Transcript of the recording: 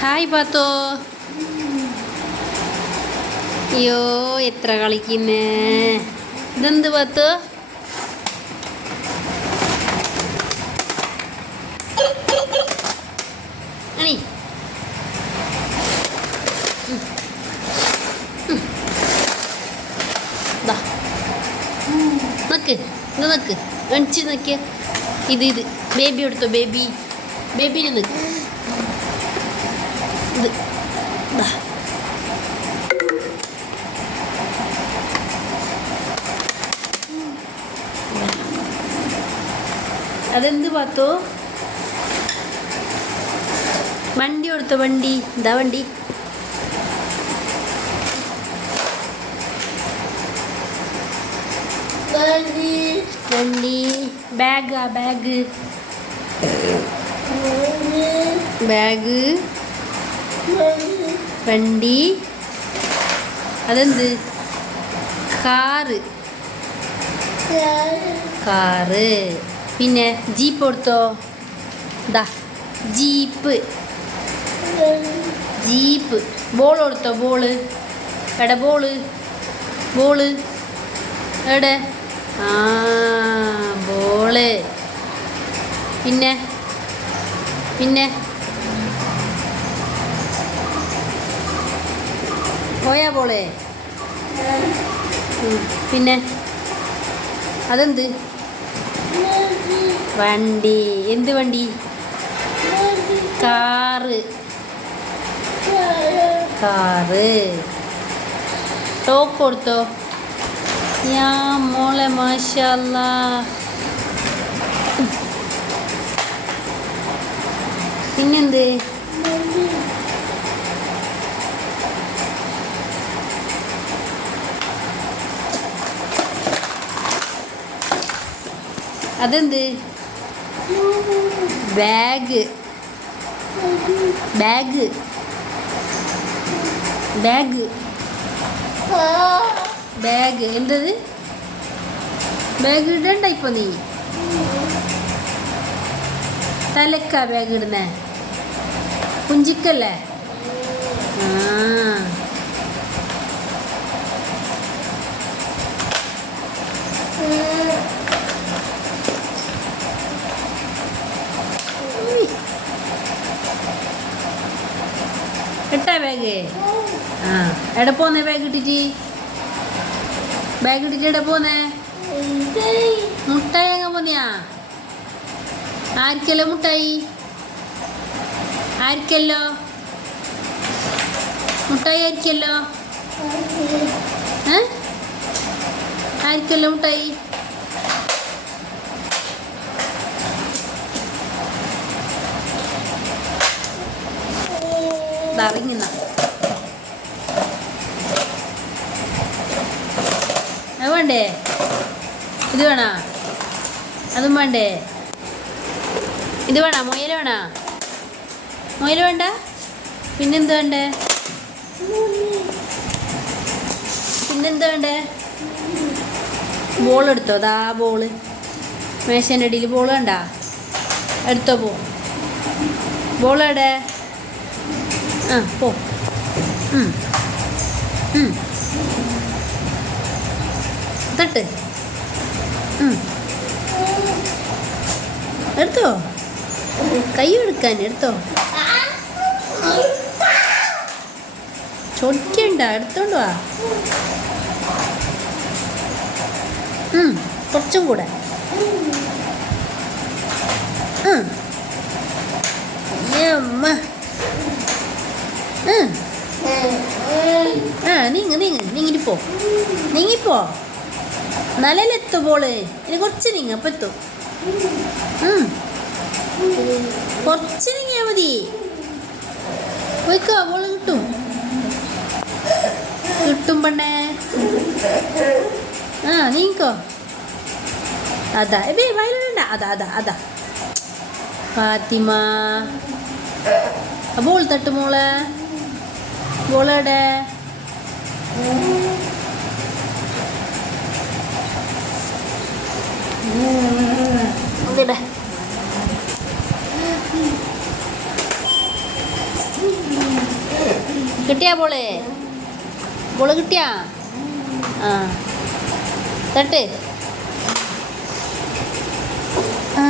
Hi പാത്തോ. അയ്യോ എത്ര കളിക്കുന്നേ. ഇതെന്ത് പാത്തോ? അണി. ഇത് ഇത്. ബേബി എടുത്തോ ബേബി. ബേബിന് നിക്ക്. ഇത്. അതെന്ത് പാത്തോ? വണ്ടി കൊടുത്ത വണ്ടി? എന്താ വണ്ടി. വണ്ടി. ബാഗാ ബാഗ്. ബാഗ്. വണ്ടി. അതെന്ത്? കാറ്. കാറ്. പിന്നെ ജീപ്പ് കൊടുത്തോ ദാ ജീപ്പ്. ജീപ്പ്. ബോൾ കൊടുത്തോ ബോൾ എടെ ബോൾ ബോൾ എടെ? ആ ബോൾ പിന്നെ പിന്നെ. പോയാ പോളെ? പിന്നെ? അതെന്ത്? വണ്ടി. എന്ത് വണ്ടി? കാറ്. കാറ്. ടോക്ക് കൊടുത്തോ? ഞാ മോളെ മാഷല്ല. പിന്നെന്ത്? അതെന്ത്? ബാഗ്. ബാഗ്. ബാഗ്. ബാഗ്. എന്തത്? ബാഗ് ഇടണ്ട ഇപ്പൊ നീ. തലക്ക ബാഗ് ഇടുന്നേ. കുഞ്ചിക്കല്ലേ ആ. ഇട്ടാ ബാഗ്. ആ എവിടെ പോന്നേ ബാഗ് ഇട്ടിട്ട്? ബാഗ് ഇട്ടിട്ട് എവിടെ പോന്നേ? മുട്ടായി എങ്ങനെ പോന്നിയാ? ആർക്കല്ലോ മുട്ടായി? ആർക്കല്ലോ? മുട്ടായി ആയിരിക്കല്ലോ ഏ? മുട്ടായി? ഇറങ്ങുന്ന അത് വേണ്ടേ? ഇത് വേണോ? അതും വേണ്ടേ? ഇത് വേണോ? മുയൽ വേണോ? മുയൽ വേണ്ട? പിന്നെന്ത് വേണ്ടേ? പിന്നെന്ത് വേണ്ടേ? ബോൾ എടുത്തോ? ദാ ബോൾ. മേശേന്റെ അടിയിൽ ബോൾ വേണ്ട എടുത്തോ പോ. ബോൾ എവിടെ? ആ പോ. തട്ട്. എടുത്തോ? കൈ എടുക്കാൻ എടുത്തോ? ചൊടിക്കണ്ട എടുത്തോണ്ട് വാ. കുറച്ചും കൂടെ. അമ്മ ഉം. ആ നീങ്ങ നീങ്ങ് നീങ്ങിപ്പോ. നീങ്ങിപ്പോ. നലയിലെത്തു പോൾ ഇനി കുറച്ച് നീങ്ങ അപ്പം എത്തും. കുറച്ച് നീങ്ങിയാ മതി. പോയിക്കോ അവൾ കിട്ടും. കിട്ടും പെണ്ണേ. ആ നീക്കോ അതാ എബേ വയലുണ്ട അതാ അതാ അതാ. ഫാത്തിമ. അപ്പോൾ തട്ടുമോളെ തട്ട് வந்துட கிட்டியா போலே போல கிட்டியா ஆ தட்டு ஆ